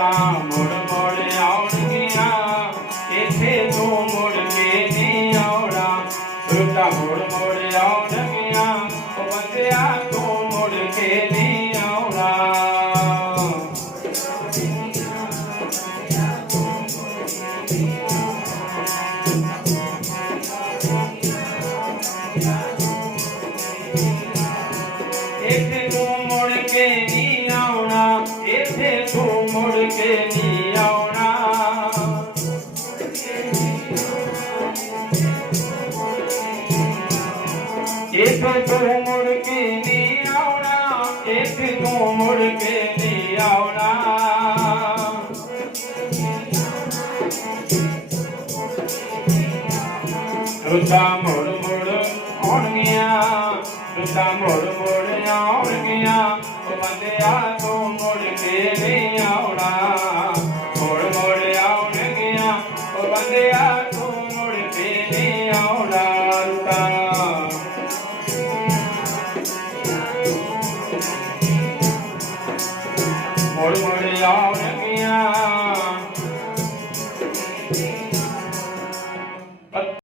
ਰੁੱਤਾਂ ਮੁੜ ਮੁੜ ਆਉਣਗੀਆਂ ਇੱਥੇ ਤੂੰ ਮੁੜ ਕੇ ਨਹੀਂ ਆਉਣਾ ਰੁੱਤਾਂ ਮੁੜ ਮੁੜ ਆਉਣਗੀਆਂ ਉਹ ਬੰਦਿਆ ਤੂੰ ਮੁੜ ਕੇ ਨਹੀਂ ਆਉਣਾ ਇੱਥੇ ਤੂੰ ਮੁੜ ਕੇ ਨਹੀਂ ਆਉਣਾ ਇੱਥੇ ਤੂੰ ਮੁੜ ਕੇ ਨਹੀਂ ਆਉਣਾ ਇੱਥੇ ਤੂੰ ਮੁੜ ਕੇ ਨਹੀਂ ਆਉਣਾ ਇੱਥੇ ਤੂੰ ਮੁੜ ਕੇ ਨਹੀਂ ਆਉਣਾ ਰੁੱਤਾਂ ਮੁੜ ਮੁੜ ਆਉਣਗੀਆਂ ਰੁੱਤਾਂ ਮੁੜ ਮੁੜ ਆਉਣਗੀਆਂ ਉਹ ਬੰਦਿਆ ਤੂੰ ਮੁੜ ਕੇ ਨਹੀਂ ਆਉਣਾ ਮੁੜ ਮੁੜ ਆਉਣਗੀਆਂ ਉਹ ਬੰਦਿਆ